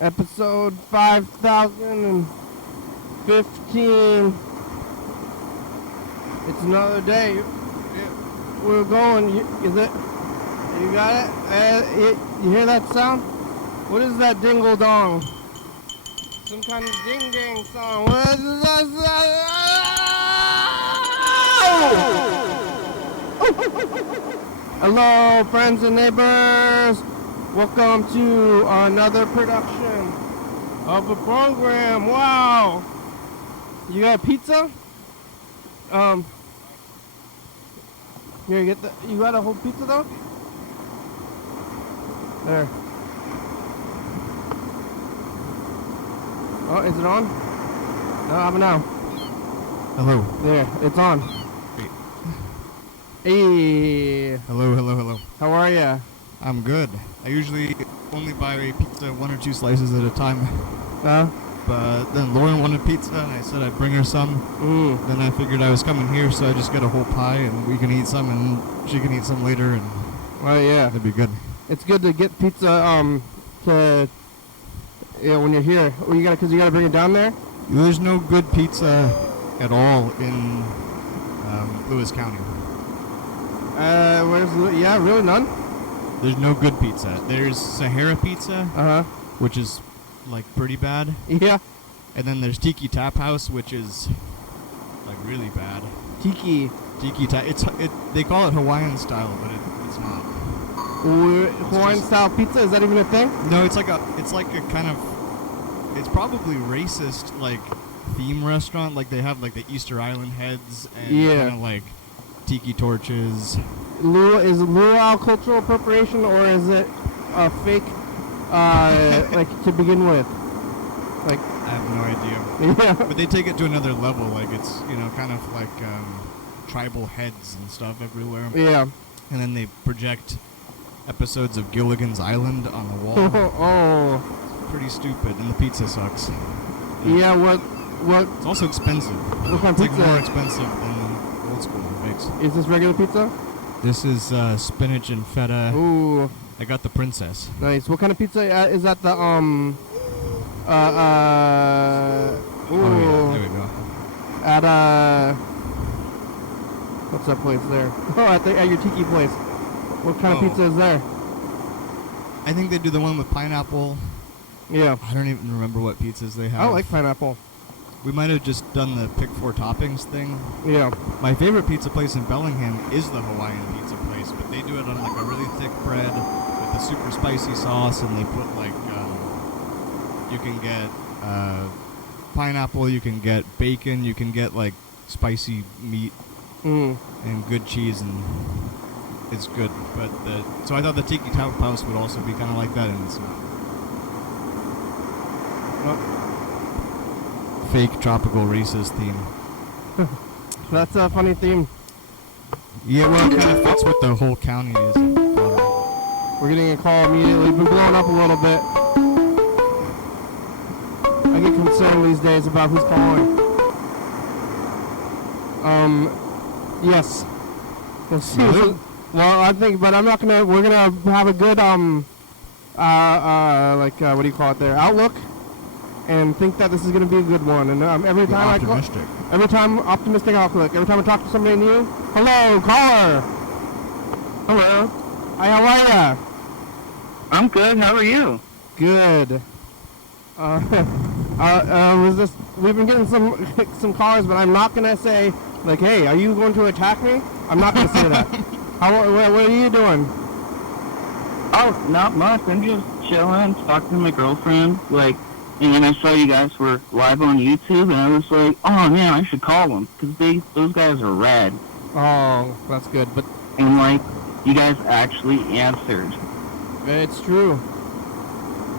Episode 5015. It's another day. We're going. Is it? You got it? You hear that sound? What is that dingle dong? Some kind of ding dang song. What is that? Hello, friends and neighbors. Welcome to another production of a program. Wow. You got pizza? Here, you got a whole pizza though? There. Oh, is it on? No, how about now? Hello. There, it's on. Wait. Hey. Hello. How are ya? I'm good. I usually only buy a pizza 1 or 2 slices at a time. But then Lauren wanted pizza, and I said I'd bring her some. Then I figured I was coming here, so I just got a whole pie, and we can eat some, and she can eat some later, and Oh yeah. that'd be good. It's good to get pizza when you're here. Because you gotta bring it down there. There's no good pizza at all in Lewis County. Really none? There's no good pizza. There's Sahara Pizza, which is like pretty bad. Yeah. And then there's Tiki Tap House, which is like really bad. Tiki Tap. They call it Hawaiian style, but it's not. Hawaiian style pizza, is that even a thing? No, it's like a kind of, it's probably racist like theme restaurant. Like they have like the Easter Island heads and kind of like tiki torches. Is it luau cultural appropriation, or is it a fake like to begin with? Like I have no idea. Yeah. But they take it to another level. Like it's kind of like tribal heads and stuff everywhere. Yeah. And then they project episodes of Gilligan's Island on the wall. Oh. It's pretty stupid, and the pizza sucks. Yeah. What? It's also expensive. What kind of it's pizza? Like more expensive than old school makes. Is this regular pizza? This is spinach and feta. Ooh. I got the princess. Nice. What kind of pizza is that? The Oh yeah, there we go. At what's that place there? Oh, at your tiki place. What kind of pizza is there? I think they do the one with pineapple. Yeah. I don't even remember what pizzas they have. I like pineapple. We might have just done the pick 4 toppings thing. Yeah. My favorite pizza place in Bellingham is the Hawaiian pizza place, but they do it on like a really thick bread with a super spicy sauce, and they put like you can get pineapple, you can get bacon, you can get like spicy meat and good cheese, and it's good. But so I thought the Tiki Tap House would also be kind of like that, and it's not. Fake tropical racist theme. That's a funny theme. Yeah, well, it kind of fits what the whole county is. We're getting a call immediately. We've been blowing up a little bit. I get concerned these days about who's calling. Yes. Really? Well, I think, but I'm not gonna. We're gonna have a good what do you call it there? Outlook. And think that this is going to be a good one. And every time optimistic outlook. Every time I talk to somebody new, hello, caller. Hello. Hi, how are ya? I'm good. How are you? Good. We've been getting some callers, but I'm not going to say, like, hey, are you going to attack me? I'm not going to say that. What are you doing? Oh, not much. I'm just chilling, talking to my girlfriend, and then I saw you guys were live on YouTube, and I was like, oh, man, I should call them, because those guys are rad. Oh, that's good, but... And, you guys actually answered. It's true.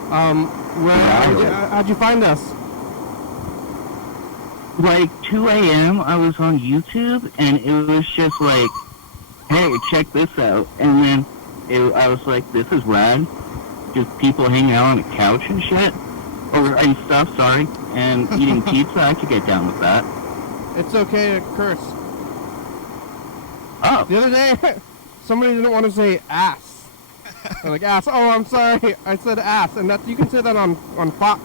How'd you find us? 2 a.m., I was on YouTube, and it was just like, hey, check this out. And then I was like, this is rad. Just people hanging out on the couch and shit. And stuff, sorry. And eating pizza, I could get down with that. It's okay to curse. Oh. The other day, somebody didn't want to say ass. They're like ass. Oh, I'm sorry. I said ass, and that you can say that on Fox.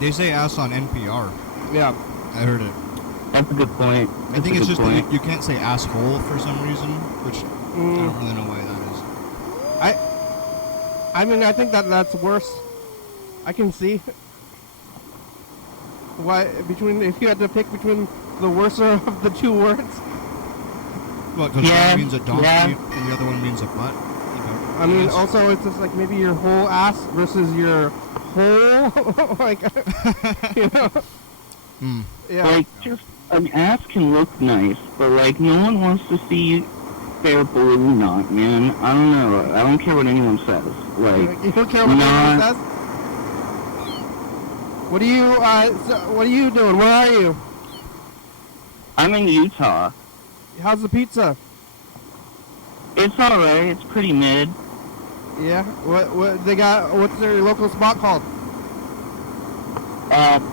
They say ass on NPR. Yeah. I heard it. That's a good point. I think it's just that you can't say asshole for some reason, which I don't really know why that is. I mean, I think that's worse. I can see why if you had to pick between the worser of the two words. Well, because one means a donkey and the other one means a butt. I mean, also it's just like maybe your whole ass versus your whole, like, you know. Yeah. Like, just an ass can look nice, but like no one wants to see their balloon knot, man. I don't know. I don't care what anyone says. Like, you don't care what anyone says? What are you doing? Where are you? I'm in Utah. How's the pizza? It's alright. It's pretty mid. Yeah. What they got? What's their local spot called?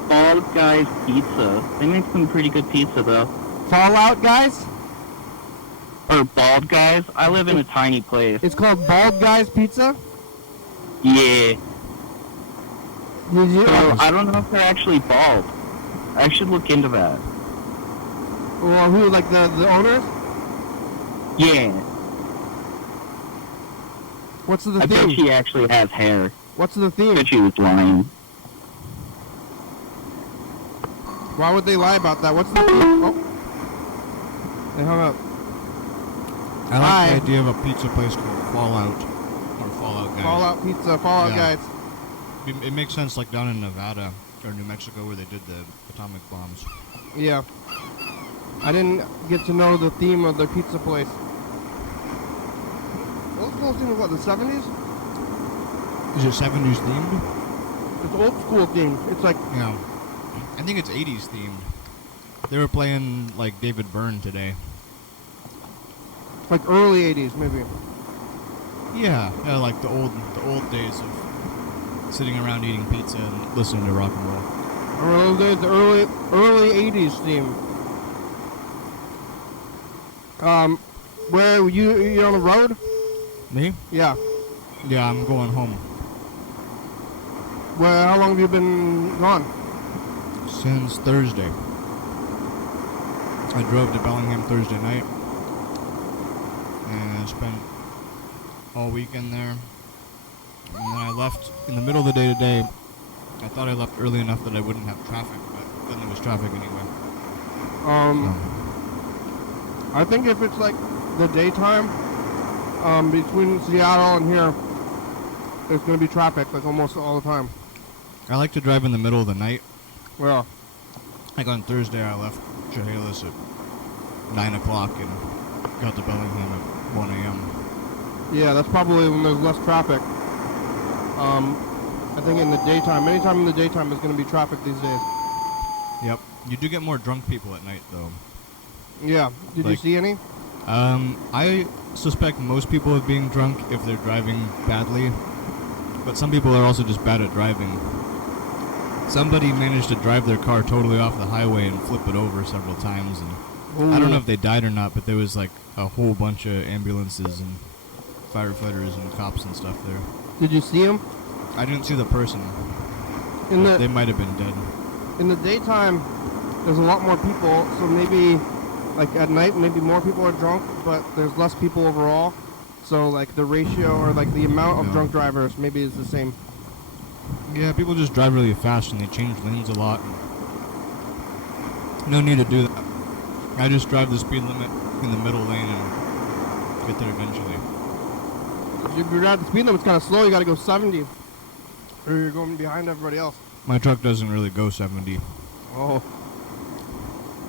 Bald Guys Pizza. They make some pretty good pizza though. Fallout Guys? Or Bald Guys? I live in a tiny place. It's called Bald Guys Pizza? Yeah. Did you? So, I don't know if they're actually bald. I should look into that. Well, who, like the owners? Yeah. What's the I theme? bet she actually has hair. What's the I theme? bet she was lying. Why would they lie about that? What's the theme? Oh. They hung up. I like the idea of a pizza place called Fallout. Or Fallout Guys. Fallout Pizza, Fallout Guys. It makes sense like down in Nevada or New Mexico where they did the atomic bombs. Yeah. I didn't get to know the theme of their pizza place. Old school theme of what, the 70s? Is it 70s themed? It's old school themed. It's like... Yeah. I think it's 80s themed. They were playing like David Byrne today. Like early 80s, maybe. Yeah, like the old days of sitting around eating pizza and listening to rock and roll. Or those days, the early 80s theme. Where you're on the road? Me? Yeah. Yeah, I'm going home. Well, how long have you been gone? Since Thursday. I drove to Bellingham Thursday night and I spent all weekend there. And then I left in the middle of the day today. I thought I left early enough that I wouldn't have traffic, but then there was traffic anyway. I think if it's like the daytime, between Seattle and here, there's going to be traffic like almost all the time. I like to drive in the middle of the night. Well, Like on Thursday, I left Chehalis at 9 o'clock and got to Bellingham at 1 a.m. yeah, that's probably when there's less traffic. I think in the daytime, anytime in the daytime, there's going to be traffic these days. Yep. You do get more drunk people at night, though. Yeah. Did you see any? I suspect most people of being drunk if they're driving badly, but some people are also just bad at driving. Somebody managed to drive their car totally off the highway and flip it over several times, and I don't know if they died or not, but there was like a whole bunch of ambulances and firefighters and cops and stuff there. Did you see him? I didn't see the person. They might have been dead. In the daytime, there's a lot more people, so maybe, like at night, maybe more people are drunk, but there's less people overall. So like the ratio or like the amount of drunk drivers maybe is the same. Yeah, people just drive really fast and they change lanes a lot. No need to do that. I just drive the speed limit in the middle lane and get there eventually. If you're at the speed limit's kind of slow, you got to go 70, or you're going behind everybody else. My truck doesn't really go 70. Oh.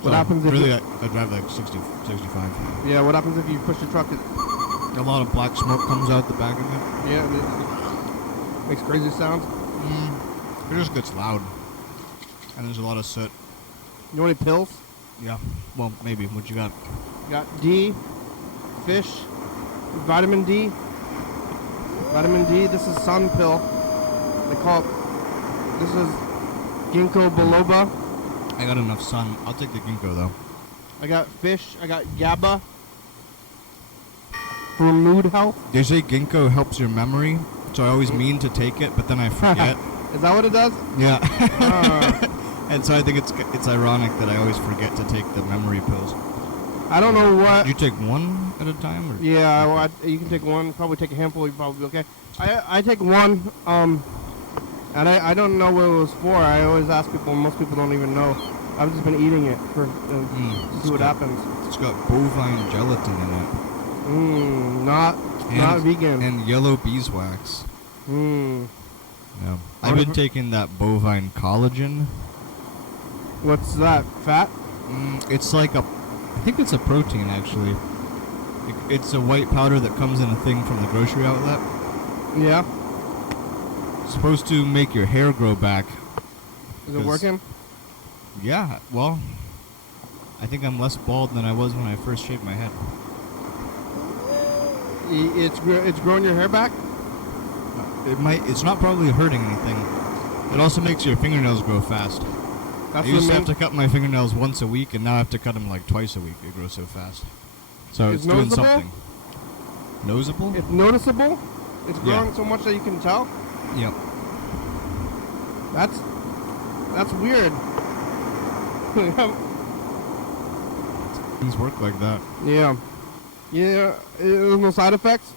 So What happens if really you... I drive like 60, 65. Yeah, what happens if you push the truck? A lot of black smoke comes out the back of it. Yeah, it makes crazy sounds. It just gets loud. And there's a lot of soot. You want any pills? Yeah, well, maybe. What you got? You got D, fish, vitamin D. Vitamin D, this is sun pill. They call it, this is ginkgo biloba. I got enough sun. I'll take the ginkgo, though. I got fish, I got GABA. for mood health. They say ginkgo helps your memory, so I always mean to take it, but then I forget. Is that what it does? Yeah. And so I think it's ironic that I always forget to take the memory pills. I don't know what. You take one at a time? Or? Yeah, well, you can take one. Probably take a handful. You'll probably be okay. I take one. And I don't know what it was for. I always ask people. Most people don't even know. I've just been eating it for to see what happens. It's got bovine gelatin in it. Not vegan. And yellow beeswax. Yeah. I've been taking that bovine collagen. What's that? Fat? It's like I think it's a protein actually. It's a white powder that comes in a thing from the grocery outlet. Yeah. It's supposed to make your hair grow back. Is it working? Yeah, well, I think I'm less bald than I was when I first shaved my head. It's growing your hair back? It's not probably hurting anything. It also makes your fingernails grow fast. I used to have to cut my fingernails once a week, and now I have to cut them like twice a week. They grow so fast. So it's doing something. Noticeable? It's noticeable? It's growing so much that you can tell? Yep. That's weird. Things work like that. Yeah. Yeah. There's no side effects?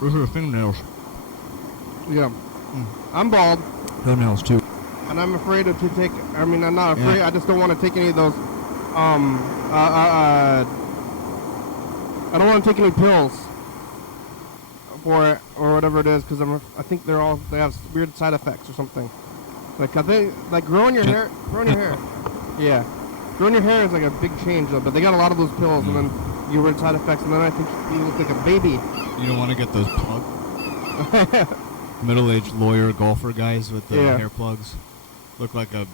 Those are fingernails. Yeah. I'm bald. Toenails too. And I'm afraid to take. I mean, I'm not afraid. I just don't want to take any of those. I don't want to take any pills for it or whatever it is because I think they have weird side effects or something. Like growing your hair. Yeah, growing your hair is like a big change though. But they got a lot of those pills, and then you weird side effects, and then I think you look like a baby. You don't want to get those plugs. Middle-aged lawyer golfer guys with the hair plugs. Look like a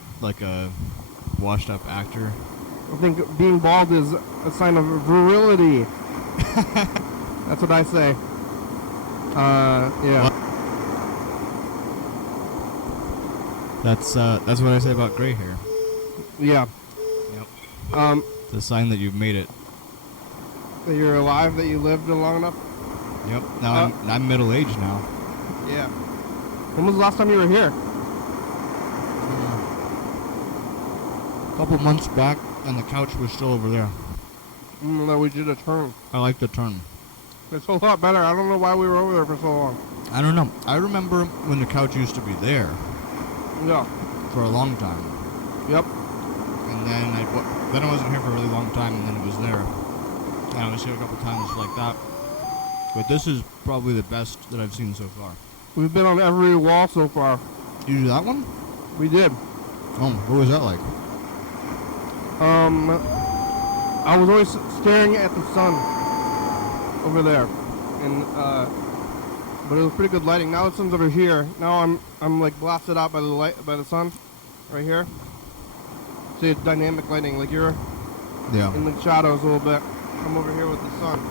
washed-up actor. I think being bald is a sign of virility. That's what I say. Yeah. That's what I say about gray hair. Yeah. Yep. It's a sign that you've made it. That you're alive, that you lived long enough. Yep. Now I'm middle-aged now. Yeah. When was the last time you were here? A couple months back, and the couch was still over there. No, we did a turn. I like the turn. It's a lot better. I don't know why we were over there for so long. I don't know. I remember when the couch used to be there. Yeah. For a long time. Yep. And then I wasn't here for a really long time, and then it was there. And I was here a couple times like that. But this is probably the best that I've seen so far. We've been on every wall so far. Did you do that one? We did. Oh, what was that like? I was always staring at the sun over there, and but it was pretty good lighting. Now the sun's over here. Now I'm like blasted out by the light, by the sun, right here. See, it's dynamic lighting. Like you're in the shadows a little bit. I'm over here with the sun.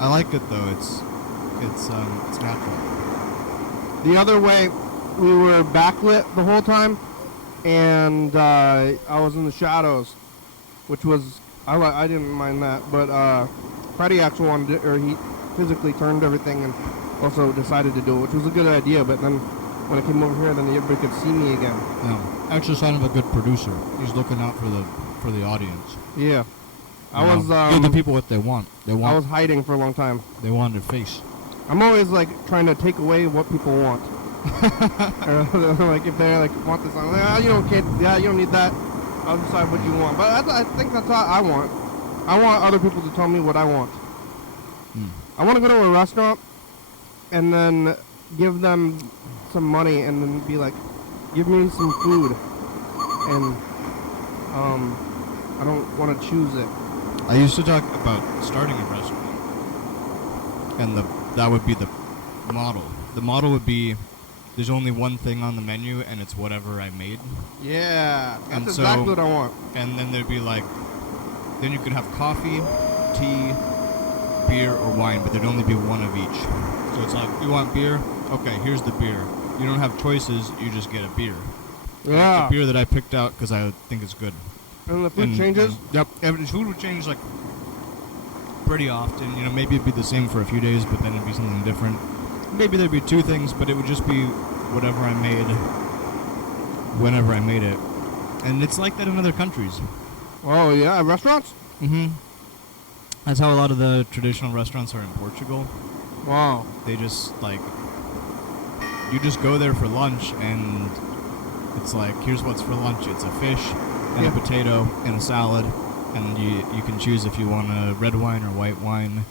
I like it though. It's natural. The other way, we were backlit the whole time, and I was in the shadows, which was I didn't mind that, but Freddie actually wanted it, or he physically turned everything and also decided to do it, which was a good idea. But then when I came over here, then everybody could see me again. No, actually, sign of a good producer. He's looking out for the audience. Yeah, give the people what they want. I was hiding for a long time. They wanted a face. I'm always like trying to take away what people want. Like if they like want this, I'm like, you don't need that. I'll decide what you want. But I think that's what I want. I want other people to tell me what I want. I want to go to a restaurant and then give them some money and then be like, give me some food. And I don't want to choose it. I used to talk about starting a restaurant, and that would be the model. The model would be, there's only one thing on the menu, and it's whatever I made. Yeah, that's exactly what I want. And then there'd be like, then you could have coffee, tea, beer, or wine, but there'd only be one of each. So it's like, you want beer? Okay, here's the beer. You don't have choices, you just get a beer. Yeah. It's a beer that I picked out because I think it's good. And the food changes? Yep. And the food would change like pretty often. You know, maybe it'd be the same for a few days, but then it'd be something different. Maybe there'd be 2 things, but it would just be whatever I made, whenever I made it. And it's like that in other countries. Oh, yeah, restaurants? Mm-hmm. That's how a lot of the traditional restaurants are in Portugal. Wow. They just, like, you just go there for lunch, and it's like, here's what's for lunch. It's a fish, and a potato, and a salad, and you can choose if you want a red wine or white wine.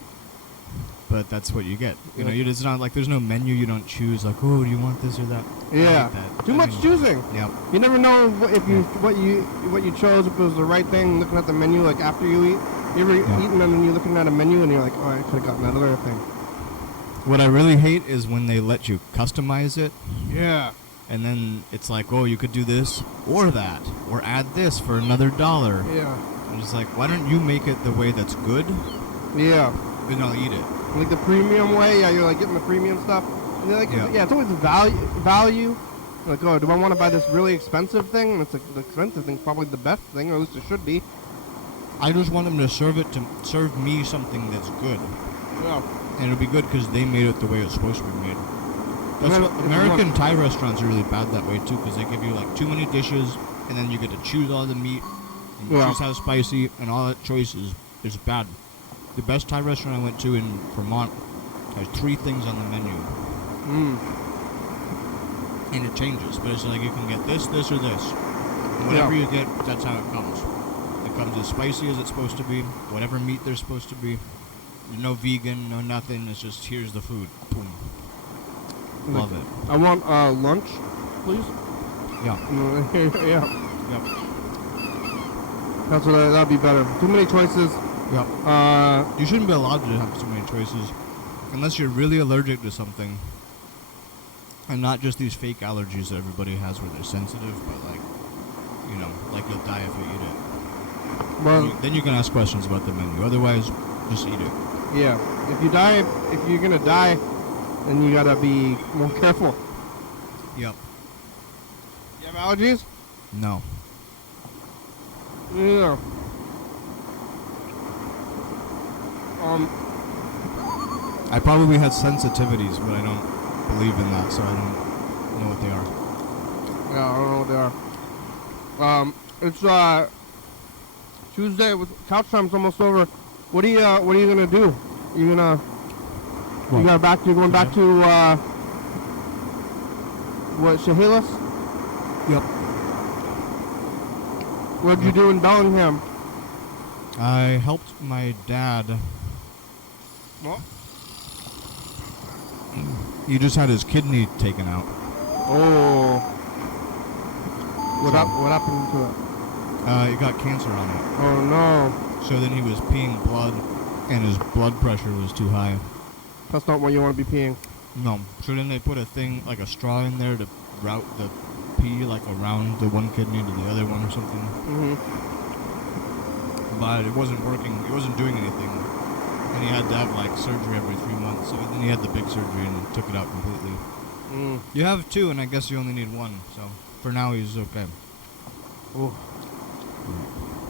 But that's what you get. You know, it's not like there's no menu. You don't choose like, oh, do you want this or that? Yeah. That. Too much choosing. Yep. You never know what you chose, if it was the right thing. Looking at the menu, like after you eat, you ever eaten and then you're looking at a menu and you're like, oh, I could have gotten that other thing. What I really hate is when they let you customize it. Yeah. And then it's like, oh, you could do this or that, or add this for another $1. Yeah. I'm just like, why don't you make it the way that's good? Yeah. Then I'll eat it. Like the premium way, you're like getting the premium stuff. And you're like, it's always the value. You're like, oh, do I want to buy this really expensive thing? And it's like, the expensive thing's probably the best thing, or at least it should be. I just want them to serve me something that's good. Yeah. And it'll be good because they made it the way it's supposed to be made. That's what American Thai restaurants are really bad that way too, because they give you like too many dishes, and then you get to choose all the meat, and you choose how spicy, and all that choices is bad. The best Thai restaurant I went to in Vermont has 3 things on the menu. And it changes, but it's like you can get this, this, or this. And whatever you get, that's how it comes. It comes as spicy as it's supposed to be, whatever meat there's supposed to be. There's no vegan, no nothing, it's just here's the food. Boom. Love it. I want lunch, please. Yeah. Yeah. Yep. That's what that'd be better. Too many choices. Yep. You shouldn't be allowed to have too many choices unless you're really allergic to something, and not just these fake allergies that everybody has where they're sensitive, but like, you know, like you'll die if you eat it. Well, then you can ask questions about the menu. Otherwise, just eat it. Yeah. If you're gonna die, then you gotta be more careful. Yep. You have allergies? No. Yeah. I probably had sensitivities, but I don't believe in that, so I don't know what they are. Yeah, I don't know what they are. It's Tuesday with couch time's almost over. What are you gonna do? You're going back to what, Chehalis? Yep. What'd you do in Bellingham? I helped my dad. What? He just had his kidney taken out. Oh. What happened to it? He got cancer on it. Oh no. So then he was peeing blood, and his blood pressure was too high. That's not what you want to be peeing. No. So then they put a thing, like a straw in there to route the pee, like around the one kidney to the other one or something. Mm-hmm. But it wasn't working. It wasn't doing anything. And he had to have like surgery every 3 months. So then he had the big surgery and took it out completely. Mm. You have 2, and I guess you only need 1. So for now, he's okay. Ooh.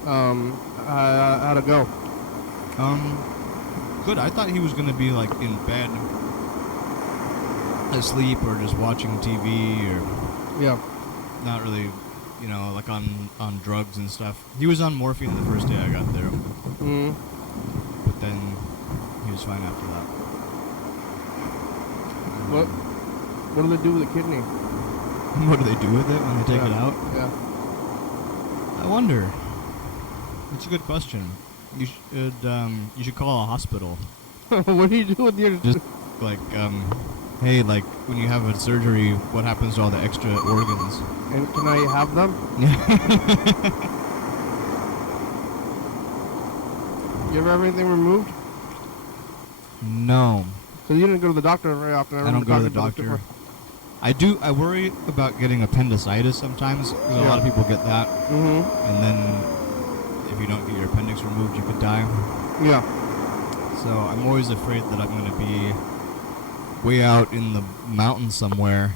How'd it go? Good. I thought he was gonna be like in bed, asleep, or just watching TV, or not really, you know, like on drugs and stuff. He was on morphine the first day I got there. Mm. But then he was fine after that. What do they do with the kidney? What do they do with it when they take it out? Yeah. I wonder. It's a good question. You should call a hospital. What do you do with your... Just like, hey, like when you have a surgery, what happens to all the extra organs? And can I have them? You ever have anything removed? No. So you didn't go to the doctor very often. I don't go to the doctor. I worry about getting appendicitis sometimes, because a lot of people get that. Mm-hmm. And then if you don't get your appendix removed, you could die. Yeah. So I'm always afraid that I'm going to be way out in the mountains somewhere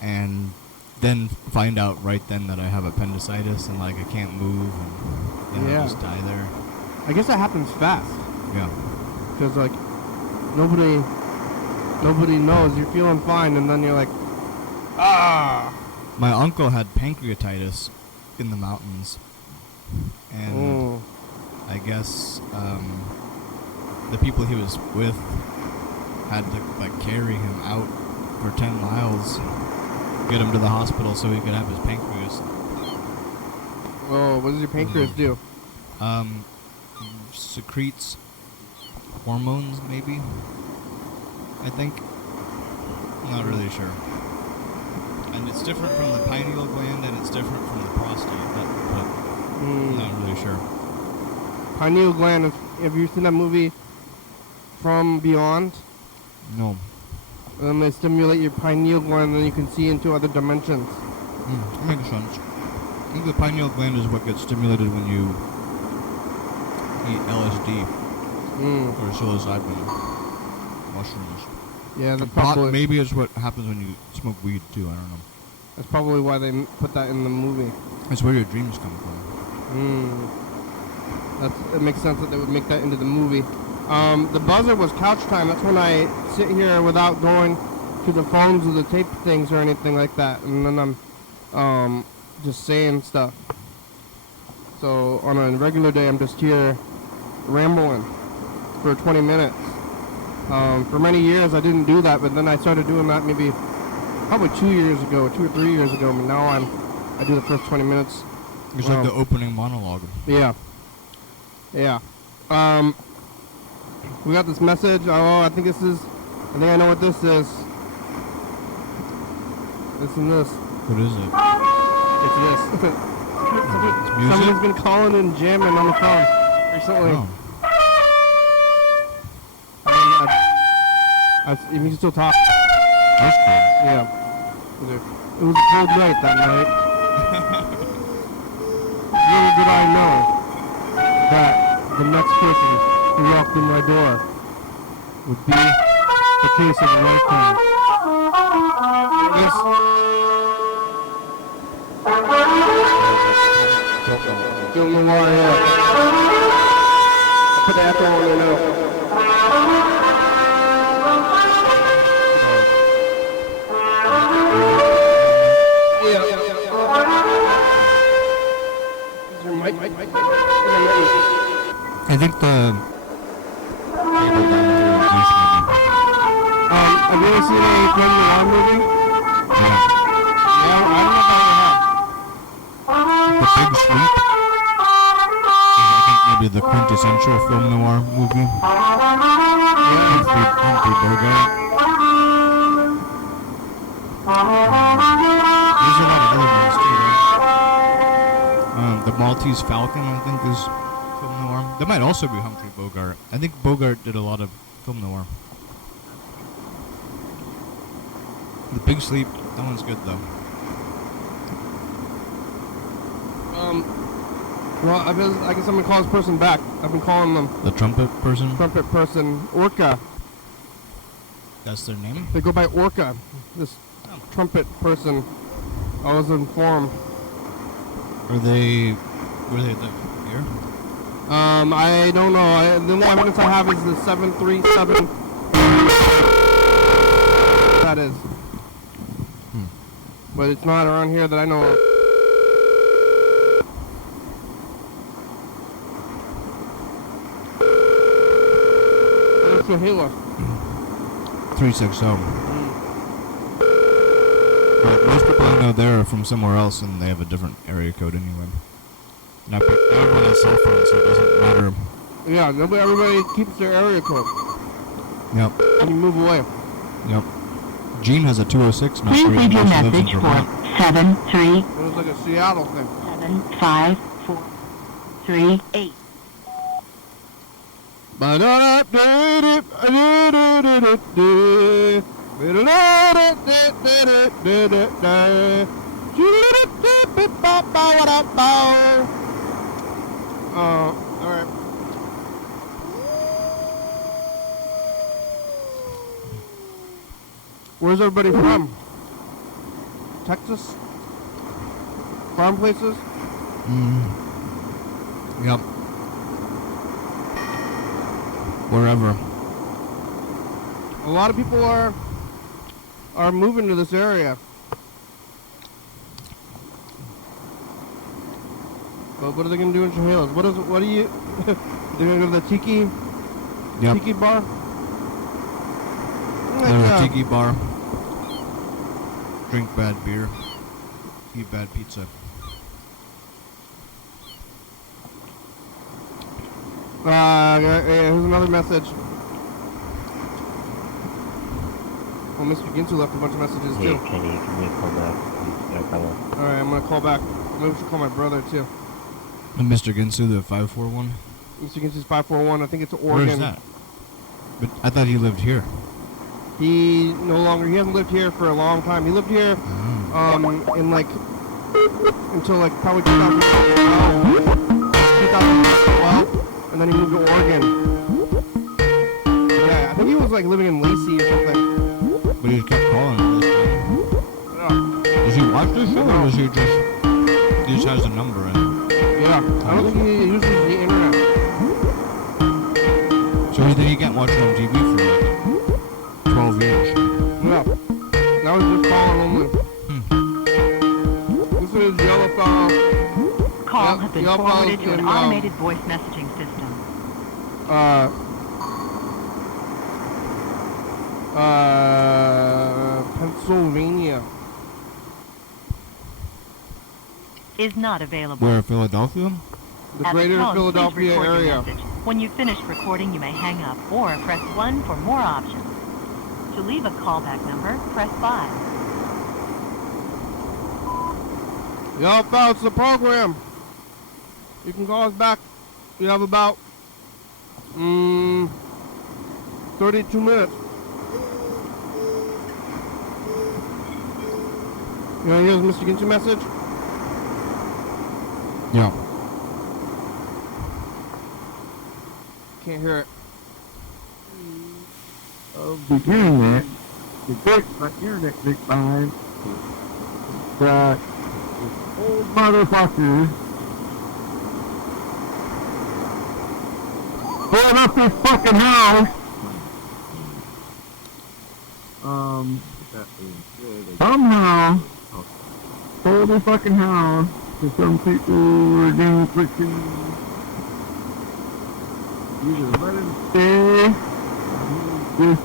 and then find out right then that I have appendicitis and like I can't move, and then I'll just die there. I guess that happens fast. Yeah. Because like nobody knows. You're feeling fine, and then you're like, ah. My uncle had pancreatitis in the mountains, and I guess the people he was with had to like carry him out for 10 miles, get him to the hospital so he could have his pancreas. Oh, what does your pancreas do? Secretes hormones, maybe. I think. I'm not really sure. And it's different from the pineal gland, and it's different from the prostate. But I'm not really sure. Pineal gland. Have you seen that movie From Beyond? No. And they stimulate your pineal gland, and you can see into other dimensions. That makes sense. I think the pineal gland is what gets stimulated when you eat LSD or psilocybin mushrooms. Yeah, that's probably maybe it's what happens when you smoke weed too. I don't know. That's probably why they put that in the movie. That's where your dreams come from. It makes sense that they would make that into the movie. The buzzer was couch time. That's when I sit here without going to the phones or the tape things or anything like that, and then I'm just saying stuff. So on a regular day, I'm just here rambling for 20 minutes. For many years, I didn't do that, but then I started doing that maybe probably 2 years ago, 2 or 3 years ago. And now I do the first 20 minutes. It's like the opening monologue. Yeah. Yeah. We got this message. Oh, I think I know what this is. This and this. What is it? It's this. Someone's been calling and jamming on the phone recently. Oh. You can still talk. That's cool. Yeah. It was a cold night that night. Little did I know that the next person who walked in my door would be the case of a lifetime. Yes. Don't know why. Put the echo on there now. I think the have you ever seen a Thurston County movie? Yeah. Yeah, I don't know if I The Big Sleep. I think maybe the quintessential film noir movie. Humphrey Bogart. There's a lot of other ones too, right? The Maltese Falcon, I think, is film noir. That might also be Humphrey Bogart. I think Bogart did a lot of film noir. The Big Sleep, that one's good though. Well, I guess I'm gonna call this person back. I've been calling them The trumpet person? trumpet person, Orca. That's their name? They go by Orca. This trumpet person. I was informed. Were they here? I don't know. The only evidence I have is the 737. That is. But it's not around here that I know of. Where's the Halo? 360. But most people I know there are from somewhere else and they have a different area code anyway. Now everyone has cell phones, so it doesn't matter. Yeah, everybody keeps their area code. Yep. And you move away. Yep. Gene has a 206 number. Please leave your message for 73. It was like a Seattle thing. 75438. Alright. Where's everybody from? Texas? Farm places? Yep. wherever. A lot of people are moving to this area. But what are they gonna do in Chehalis? What are you? They're gonna go to the tiki bar. There's a tiki bar. Drink bad beer. Eat bad pizza. Here's another message. Well, Mr. Ginsu left a bunch of messages too. Hey, Kenny, give me a call back. Alright, I'm gonna call back. Maybe we should call my brother too. And Mr. Ginsu, the 541? Mr. Ginsu's 541. I think it's Oregon. Where is that? But I thought he lived here. He hasn't lived here for a long time. He lived here in like until like probably 2012, and then he moved to Oregon. Yeah, I think he was like living in Lacey or something. But he kept calling all this time. Yeah. Does he watch this show, or does he just has the number in? Yeah, I don't think he uses the internet. So did he get watching on TV for like 12 years? Yeah. Now he's just calling only. This is Yellowfell. Call has been Yellowfell forwarded to an in, automated voice messaging system. Pennsylvania. Is not available. Where, Philadelphia? The At greater tone, please Philadelphia record your area. message. When you finish recording, you may hang up or press 1 for more options. To leave a callback number, press 5. Yellowfell, it's the program. You can call us back. You have about 32 minutes. You want to hear Mr. Ginsu message? Yeah. Can't hear it. Of the internet, the internet big fine, that old motherfucker blowing up this fucking house. Somehow sold this fucking house to some people who were doing freaking either let him stay or just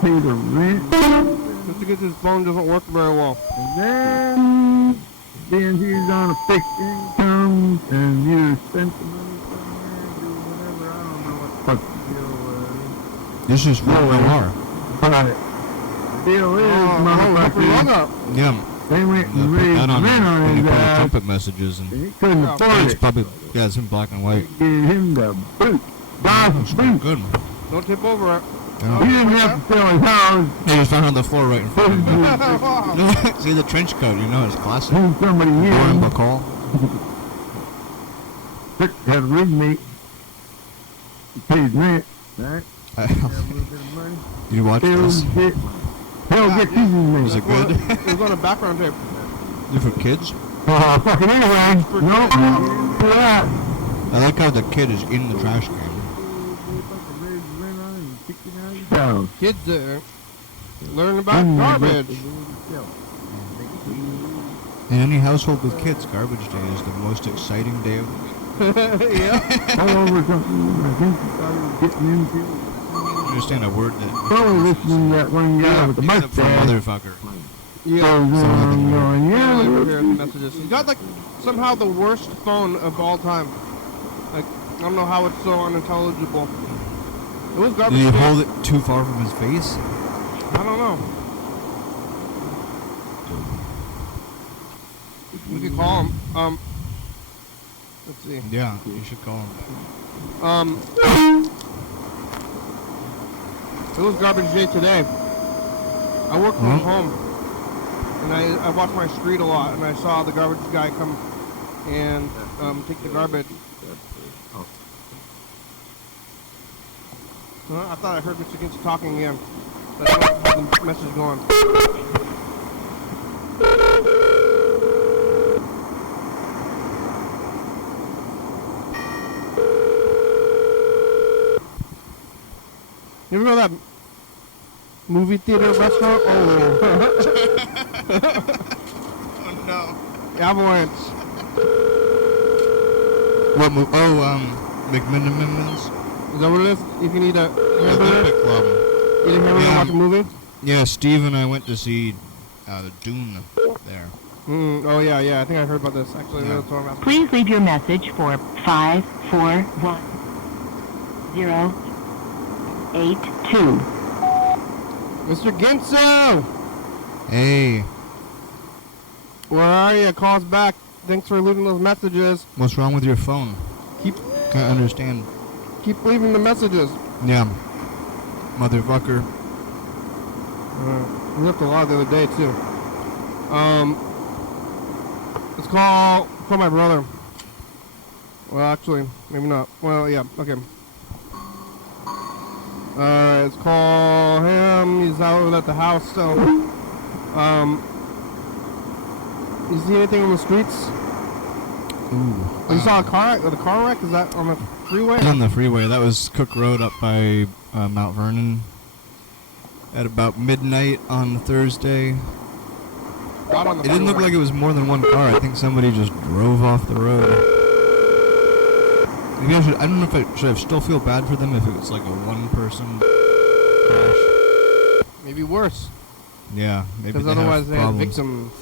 pay the rent. Mr. Ginsu's phone doesn't work very well. And then he's on a fixed income and you spend the money somewhere, do whatever, I don't know what the fuck the deal was. This is where we are. But the deal is, motherfucker, Yeah. they went They'll and put raised that on rent on when you his put the ass trumpet messages and and he couldn't afford it's it. probably, yeah, it's in black and white. Gave him the boot. Buy It's some pretty boot. good. Don't tip over it. He Yeah. didn't have to sell his house. They just found on the floor right in front of him. See the trench coat, you know, it's classic. Told somebody Warren here. Bacall. Had a roommate. He pays rent. Right? Uh, Have a little bit of money. Did you watch Hell, this? get pieces of me. Is it good? It was on a background tape. Is it for kids? Fucking anyway. No. Yeah. I like how the kid is in the trash can. Kids there learn about garbage. In any household with kids, garbage day is the most exciting day of the week. Yeah. All over something I think he thought he was getting into. I understand a word that... Probably listening to that one guy with the Except for mustache. motherfucker. Yeah. Going, Hear the yeah. messages. He's got like somehow the worst phone of all time. Like I don't know how it's so unintelligible. It was Did garbage. you day. hold it too far from his face? I don't know. We could call him. Let's see. Yeah, you should call him. It was garbage day today. I work from home, and I watch my street a lot, and I saw the garbage guy come and take the garbage. I thought I heard Mr. Ginsu talking again. But I don't have the message going. You ever go to that movie theater restaurant? Oh. Oh no. Avalanche. What movie? Oh, McMinimins. Is that what it is? You can eat a Olympic Club. You didn't hear me watch a movie? Yeah, Steve and I went to see Dune there. Oh, yeah. I think I heard about this. Actually, Yeah. that's what I'm asking. Please leave your message for 541-082. Mr. Ginso! Hey, Where are you? Call us back. Thanks for leaving those messages. what's wrong with your phone? Keep Can't understand. leaving the messages. Yeah. Motherfucker. We left a lot the other day, too. Let's call my brother. Well, actually, maybe not. Well, yeah, okay. Alright, let's call him. He's out at the house, so... You see anything on the streets? Ooh. You saw a car wreck? Is that on the freeway? On the freeway. That was Cook Road up by Mount Vernon. At about midnight on Thursday. Not on the It didn't look freeway. like it was more than one car. I think somebody just drove off the road. Maybe I don't know if should I still feel bad for them if it was like a one-person crash. Maybe worse. Yeah, maybe Because they otherwise have they have problems. victims.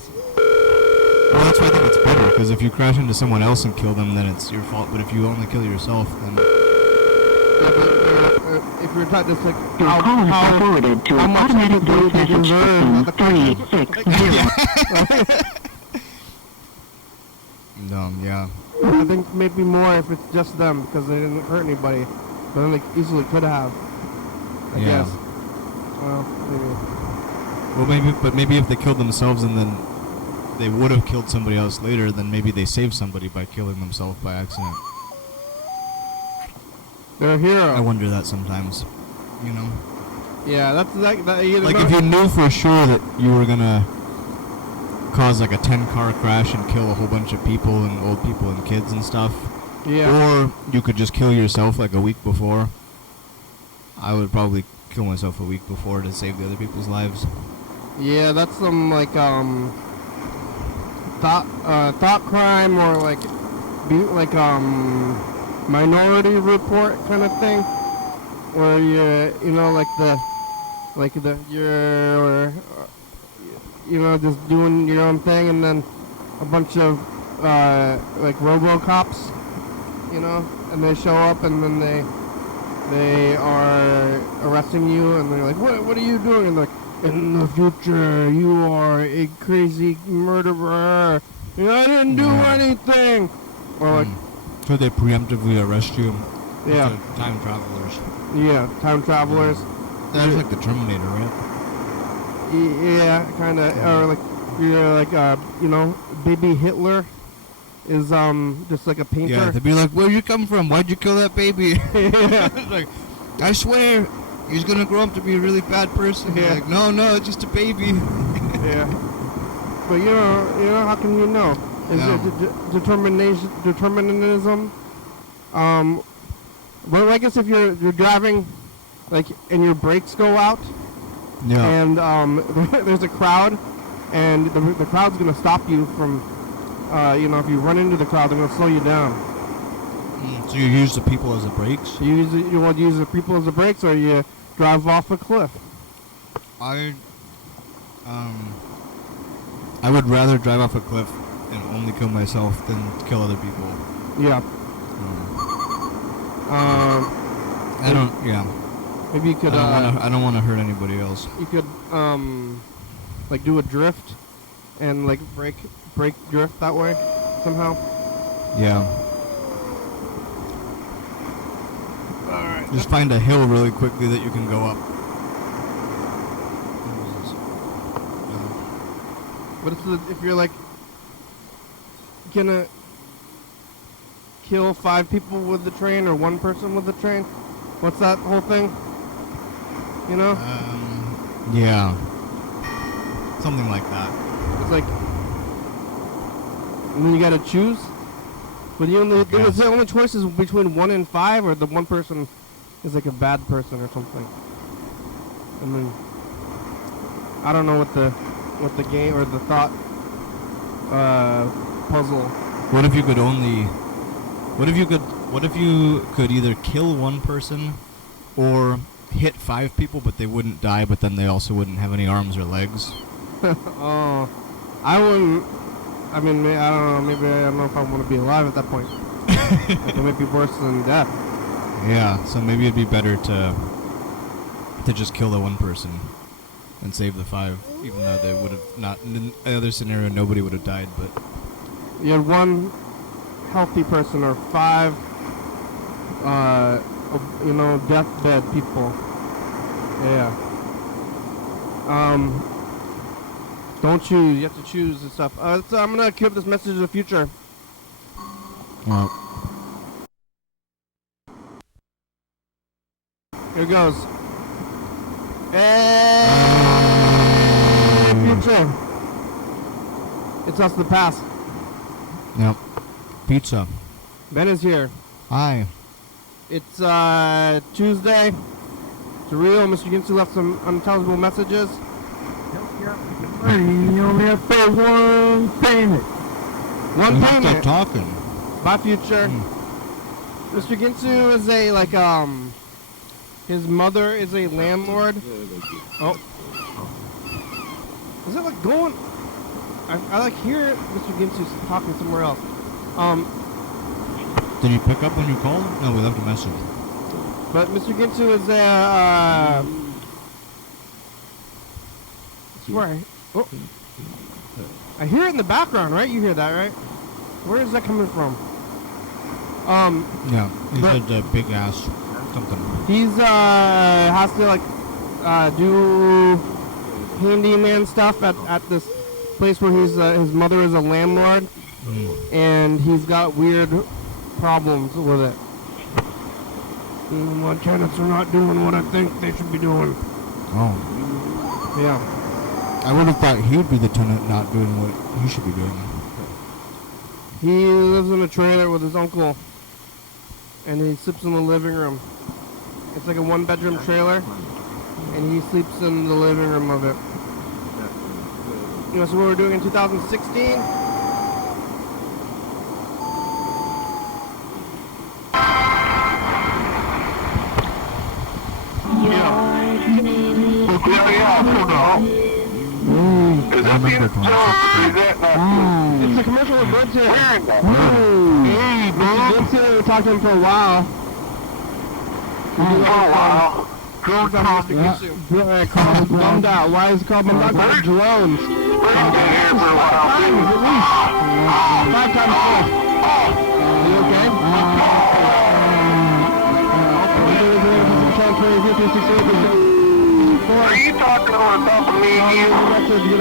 Well, that's why I think it's better, because if you crash into someone else and kill them, then it's your fault. But if you only kill yourself, then... If you're taught this, like, Your call has been forwarded to an much automatic you do voice to message deserve system the 360. Yeah. I think maybe more if it's just them, because they didn't hurt anybody. But then they easily could have. I Yeah. guess. Well, maybe. Well, maybe if they killed themselves and then they would have killed somebody else later, then maybe they saved somebody by killing themselves by accident. They're a hero. I wonder that sometimes, you know? Yeah, that's like you Like if you knew for sure that you were gonna cause like a 10-car crash and kill a whole bunch of people and old people and kids and stuff, Yeah. or you could just kill yourself like a week before, I would probably kill myself a week before to save the other people's lives. Yeah, that's some like thought crime or like Minority Report kind of thing, where you're just doing your own thing, and then a bunch of like RoboCops, and they show up, and then they are arresting you, and they're like, what are you doing? And they're like, in the future, you are a crazy murderer. I didn't do anything. Or like, So they preemptively arrest you. yeah, The time travelers. yeah, time travelers. That's like the Terminator, right? Yeah, kind of. Or like, you're like, baby Hitler is just like a painter. Yeah, they'd be like, where'd you come from? Why'd you kill that baby? Yeah. It's like, I swear, he's gonna grow up to be a really bad person. Yeah. Like, no, it's just a baby. Yeah. But how can you know? Is No. it determinism? Well, I guess if you're driving, like, and your brakes go out, Yeah. and there's a crowd, and the crowd's gonna stop you from, if you run into the crowd, they're gonna slow you down. So you use the people as the brakes? You want to use the people as the brakes, or you drive off a cliff. I would rather drive off a cliff and only kill myself than kill other people. Yeah. I don't. Yeah. Maybe you could. I don't want to hurt anybody else. You could like do a drift, and like break drift that way somehow. Yeah. All right. Just find a hill really quickly that you can go up. But if you're like gonna kill 5 people with the train or 1 person with the train, what's that whole thing? Yeah. Something like that. It's like, and then you gotta choose. But guess. the only choice is between 1 and 5, or the 1 person is like a bad person or something. I mean, I don't know what the game or the thought puzzle. What if you could only? What if you could either kill one person, or hit 5 people, but they wouldn't die, but then they also wouldn't have any arms or legs? Oh, I wouldn't. I mean, I don't know. Maybe I don't know if I want to be alive at that point. Like, it might be worse than death. Yeah. So maybe it'd be better to just kill the one person and save the 5, even though they would have not. In the other scenario, nobody would have died, but. You had 1 healthy person or 5, deathbed people. Yeah. Don't choose. You have to choose and stuff. So I'm gonna keep this message in the future. Well. Here goes. Hey, future. It's us, the past. Yep. Pizza. Ben is here. Hi. It's Tuesday. It's real. Mr. Ginsu left some unintelligible messages. You only have to pay one payment. One We have to payment. stop talking. Bye, future. Mr. Ginsu is his mother is a landlord. Oh. Is it like going? I like hear Mr. Ginsu talking somewhere else. Did you pick up when you called? No, we left a message. But Mr. Ginsu is I hear it in the background, right? You hear that, right? Where is that coming from? Yeah, he said big ass something. He's has to do handyman stuff at this place where his mother is a landlord, and he's got weird problems with it. My tenants are not doing what I think they should be doing. Oh. Yeah. I would have thought he would be the tenant not doing what he should be doing. He lives in a trailer with his uncle, and he sleeps in the living room. It's like a 1-bedroom trailer, and he sleeps in the living room of it. You know, so what we're doing in 2016? I remember It's a commercial with Birds here. Hey, Mr. Vincent, we talked to him for a while. Drones on Mr. Ginsu. Yeah, called Bummed Out. Why is it called Bummed Out? Because drones. 5 times 4. Are you okay? Are you talking on top of me? Get on TV. Get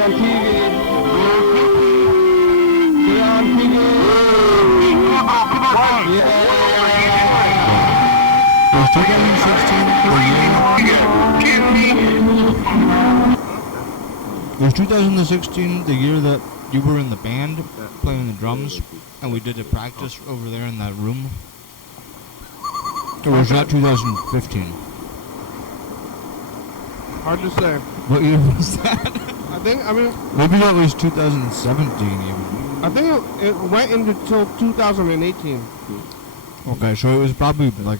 on TV. Yeah. Was 2016 Was 2016 the year that you were in the band playing the drums and we did a practice over there in that room? Or was that 2015? Hard to say. What year was that? Maybe that was 2017 even. I think it went until 2018. Okay, so it was probably like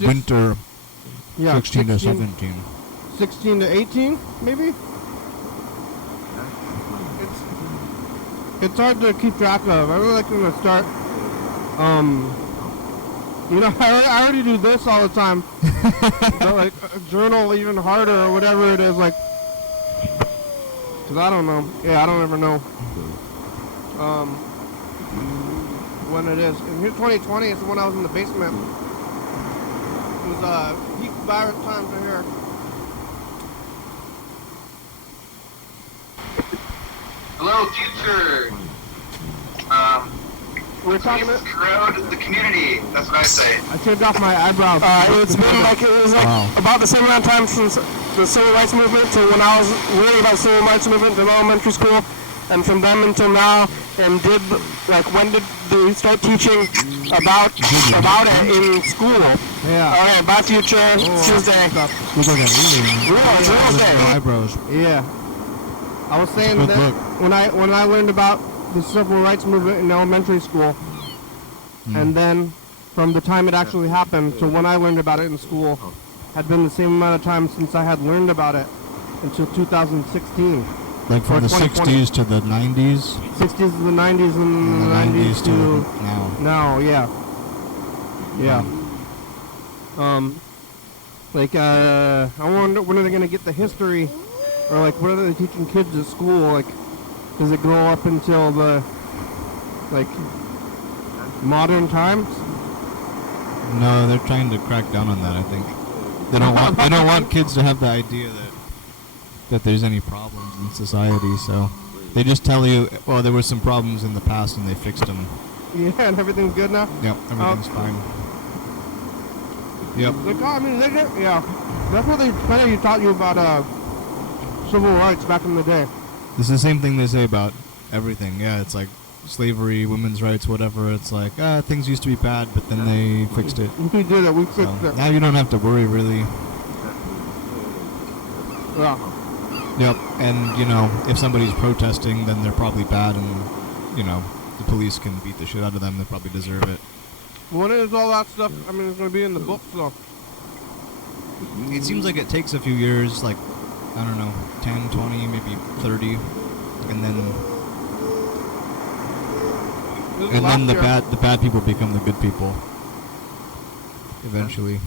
winter 16 to 17. 16 to 18, maybe? It's hard to keep track of. I really like when I start, I already do this all the time. So, like, journal even harder or whatever it is, like, because I don't know. Yeah, I don't ever know when it is. And here's 2020, it's the one I was in the basement. It was peak virus times right here. Hello, future. We're talking about Corrode the community. That's what I say. I shaved off my eyebrows. It's been like about the same amount of time since the civil rights movement to when I was learning about the civil rights movement in elementary school. and from then until now, and when did they start teaching about it in school? Yeah. Okay, bye future, Tuesday. Look like an alien. Yeah, it's Wednesday. No eyebrows. Yeah. I was saying Good that book. when I learned about the civil rights movement in elementary school, and then from the time it actually happened to when I learned about it in school, had been the same amount of time since I had learned about it until 2016. Like from Or the 2020. 60s to the 90s. 60s to the 90s and the 90s to now. now, yeah. Yeah. I wonder when are they going to get the history, or like what are they teaching kids at school? Like, does it go up until the, like, modern times? No, they're trying to crack down on that. I think they don't want kids to have the idea that there's any problems in society. So they just tell you, well, there were some problems in the past and they fixed them. Yeah, and everything's good now? Yep, everything's fine. Yep. That's what they kind of taught you about civil rights back in the day. It's the same thing they say about everything. Yeah, it's like slavery, women's rights, whatever. It's like, things used to be bad, but then they fixed it. We did it. We fixed So it. now you don't have to worry, really. Yeah. Yep, and, if somebody's protesting, then they're probably bad, and, the police can beat the shit out of them. They probably deserve it. When is all that stuff? I mean, it's going to be in the books, though. It seems like it takes a few years, like, I don't know, 10, 20, maybe 30, and then the bad people become the good people. Eventually.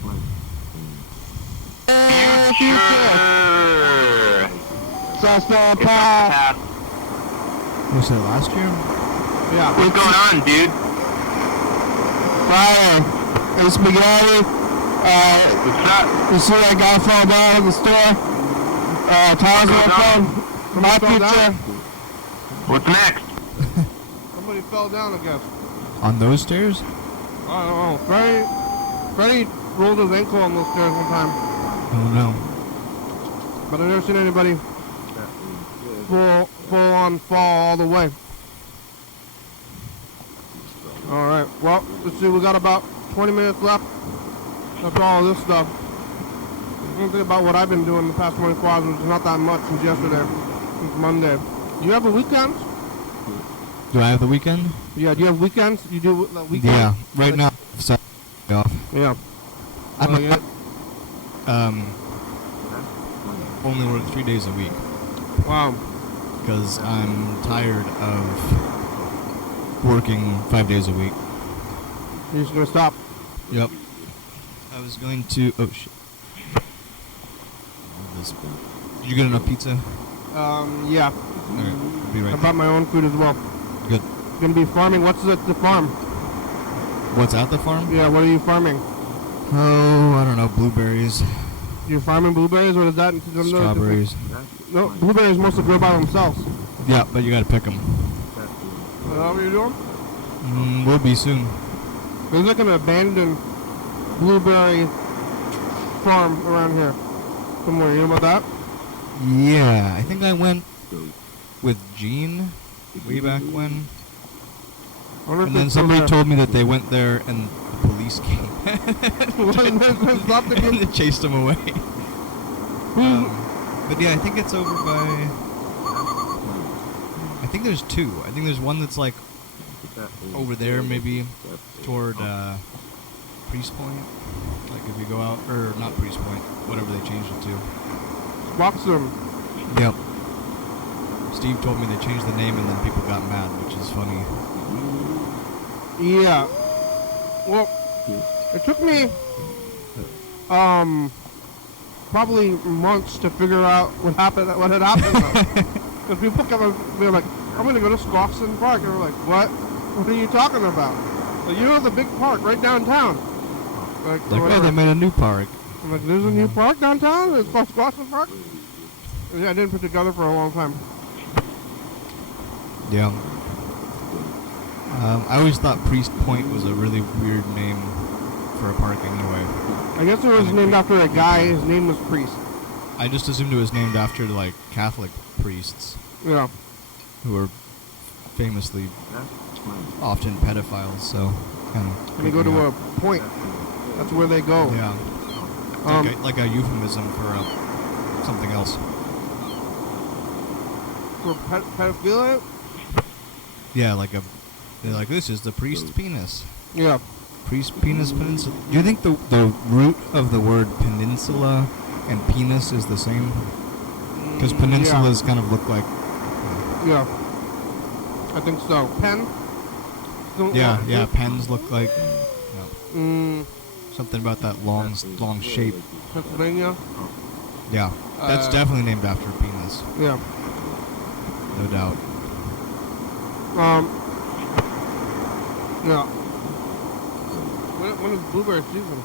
Pat. Was it last year? Yeah. What's going on, dude? Fire. And spaghetti. What's up? You see that guy fall down in the store? Tires were phone. My future. What's next? Somebody fell down, I guess. On those stairs? I don't know. Freddie rolled his ankle on those stairs one time. Oh no. But I've never seen anybody full on fall all the way. Alright, well, let's see, we got about 20 minutes left after all this stuff. I'm gonna think about what I've been doing the past 24 hours, which is not that much since yesterday, since Monday. Do you have the weekends? Do I have the weekend? Yeah, do you have weekends? You do the weekends? Yeah, right now. So, off. Yeah. I'm Oh, yeah. only work 3 days a week Wow. because I'm tired of working 5 days a week. You're just gonna stop. Yep. I was going to. Oh shit. Did you get enough pizza? Yeah. Alright, I'll be I right bought back. my own food as well. Good. Gonna be farming. What's at the farm? What's at the farm? Yeah, what are you farming? Oh, I don't know. Blueberries, You're farming blueberries? What is that? strawberries. No, blueberries mostly grow by themselves. Yeah, but you gotta pick them. Is that what you're doing? We'll be soon. There's like an abandoned blueberry farm around here somewhere. You know about that? Yeah, I think I went with Gene way back when. I wonder if And then it's still somebody there. told me that they went there and the police came Wasn't there some stuff to and do? they chased them away. But yeah, I think it's over by. I think there's two. I think there's one that's like over there, maybe toward Priest Point. Like if you go out, or not Priest Point, whatever they changed it to. Boxum. Yep. Steve told me they changed the name and then people got mad, which is funny. Yeah. Well, it took me probably months to figure out what had happened. Because people kept being like, I'm gonna go to Scoffson Park, and we're like, what? What are you talking about? Like, you know the big park right downtown. Like, Like, oh, they made a new park. I'm like, there's a new park downtown? It's called Scoffson Park? Yeah, I didn't put it together for a long time. Yeah. I always thought Priest Point was a really weird name for a park anyway. I guess it was named after a guy. His name was Priest. I just assumed it was named after, like, Catholic priests. Yeah. who are famously often pedophiles. So kind of. When they go to a point, that's where they go. Yeah. Like a euphemism for something else. For pedophilia? Yeah, they're like, this is the priest's penis. Yeah. Priest penis peninsula. Do you think the root of the word peninsula and penis is the same? Because peninsulas kind of look like. Yeah. I think so. Pen? Yeah. Pens look like. Something about that long shape. Pennsylvania? Yeah. That's definitely named after a penis. Yeah. No doubt. Yeah. When is blueberry season?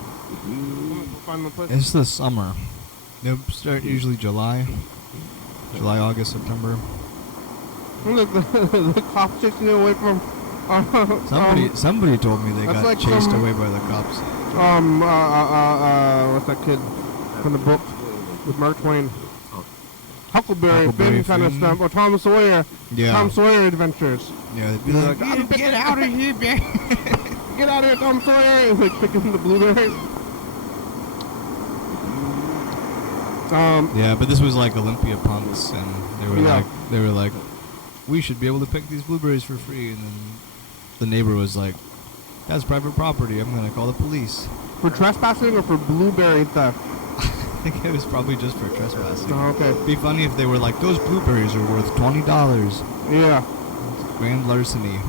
Find the place. It's the summer. They start usually July, August, September. Look, the cops chasing you away from. Somebody told me they got like chased away by the cops. What's that kid from the book with Mark Twain? Huckleberry Finn kind of stuff, or Tom Sawyer. Yeah. Tom Sawyer Adventures. Yeah, they'd be like, get out of here, man! Get out of here, Tom Sawyer! He's like picking the blueberries. Yeah, but this was like Olympia punks, and they were like, we should be able to pick these blueberries for free, and then the neighbor was like, that's private property. I'm gonna call the police. For trespassing or for blueberry theft? I think it was probably just for trespassing. Oh, okay. It'd be funny if they were like, those blueberries are worth $20. Yeah. It's grand larceny.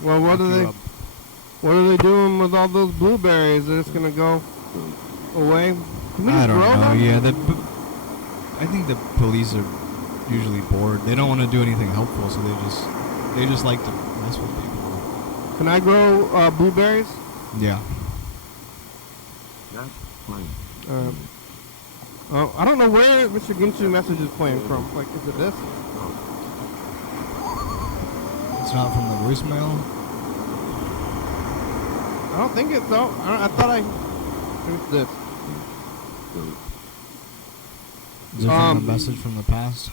Well, what are they doing with all those blueberries? They're just gonna go away? Can we I don't grow know. them? Yeah, I think the police are usually bored. They don't want to do anything helpful, so they just like to mess with people. Can I grow blueberries? Yeah. I don't know where Mr. Ginsu message is playing from. Like, is it this? It's not from the voicemail. I don't think it's so. I think it's this. Is it from the message from the past?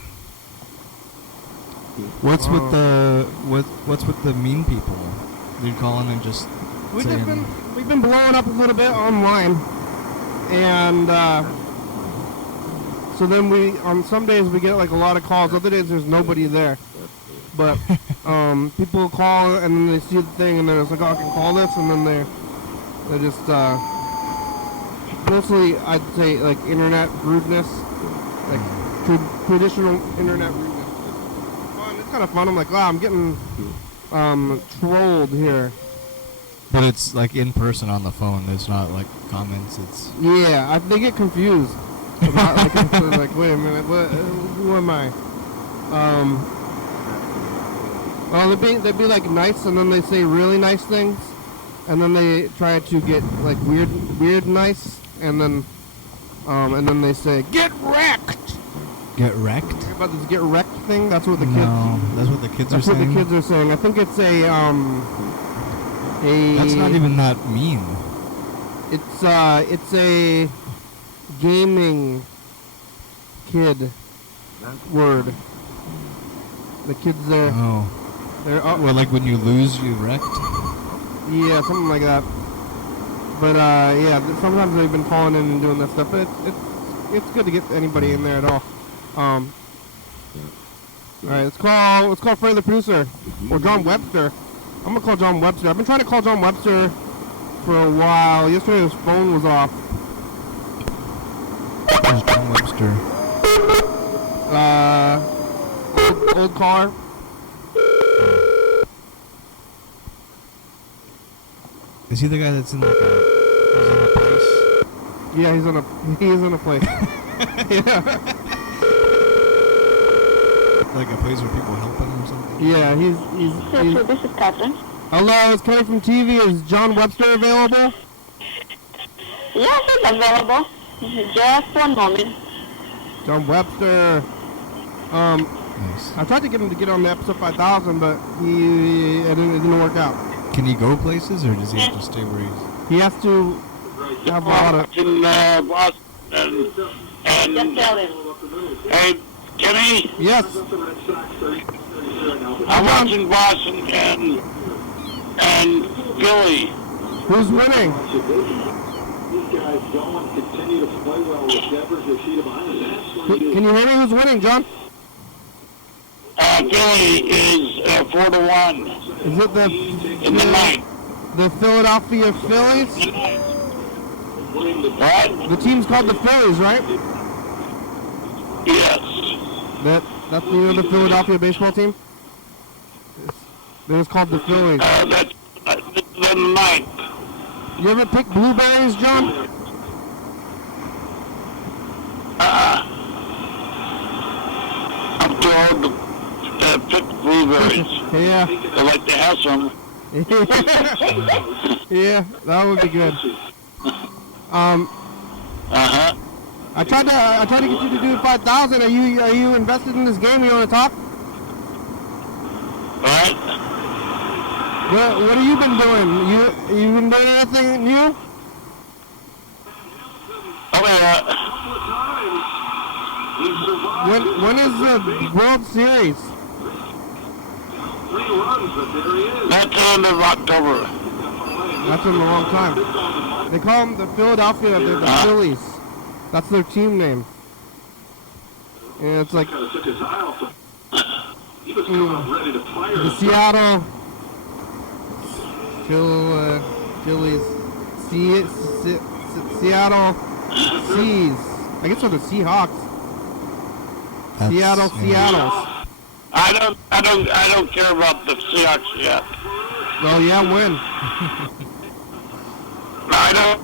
What's with the mean people? They'd call in and just We've been blowing up a little bit online, and so then on some days we get like a lot of calls. Other days there's nobody there, but people call and then they see the thing and they're just like, oh, I can call this, and then they're just mostly I'd say like internet rudeness, like traditional internet rudeness. It's kind of fun. I'm like, wow, I'm getting trolled here. But it's like in person on the phone. There's not like comments. It's yeah. They get confused about like wait a minute, who am I? Well, they'd be like nice, and then they say really nice things, and then they try to get like weird nice, and then they say get wrecked. Get wrecked? You hear about this get wrecked thing? That's what the kids. No, that's what the kids are saying. That's what the kids are saying. I think it's a. That's not even that mean. It's a gaming kid word. The kids there. Oh. They're well, like when you lose, you wrecked? Yeah, something like that. But yeah, sometimes they've been calling in and doing that stuff. But it's good to get anybody in there at all. All right, let's call Freddie the producer or John Webster. I'm gonna call John Webster. I've been trying to call John Webster for a while. Yesterday his phone was off. Who's John Webster? Old car. Is he the guy that's in like he's in a place? Yeah, he is in a place. Yeah. Like a place where people help him or something? Yeah, he's This is Catherine. Hello, it's Kenny from TV. Is John Webster available? Yes, it's available. Just one moment. John Webster. Nice. I tried to get him to get on the episode 5000, but it didn't work out. Can he go places, or does he have to stay where he's... He has to have a lot of... In Boston, and Just tell him. hey, Kenny, Yes. I'm watching Boston and Philly. Who's winning? Can you hear me? Who's winning, John? Philly is 4-1 Is it in the night. the Philadelphia Phillies? What? The team's called the Phillies, right? Yes. That's the Philadelphia baseball team? It was called the Phillies. That's the night. You ever pick blueberries, John? I'm too old to pick blueberries. Yeah. I like to have some. Yeah, that would be good. Uh-huh. I tried to get you to do 5,000. Are you invested in this game? You want to talk? What? What have you been doing? You been doing anything new? Oh, yeah. When is the World Series? That's the end of October. That's been a long time. They call them the Philadelphia. They're the Phillies. That's their team name. And it's like the Seattle Phillies. Seattle Seas. I guess they're the Seahawks. Seattle Seattles. I don't care about the Seahawks yet. Oh yeah, when? I don't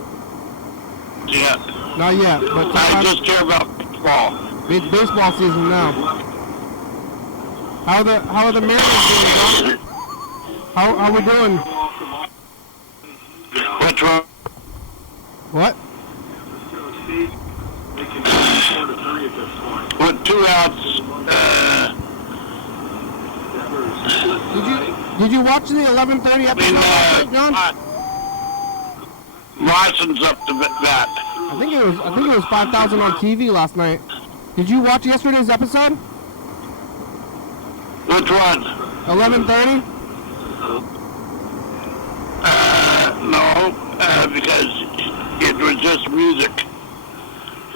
yet. Not yet, but I just care about baseball. it's baseball season now. How are the Mariners doing, John? How we doing? Which one? What? With 2 outs, Did you watch the 11:30 episode last night, John? Watson's up to bat. I think it was 5,000 on TV last night. Did you watch yesterday's episode? Which one? 11:30? No, because it was just music.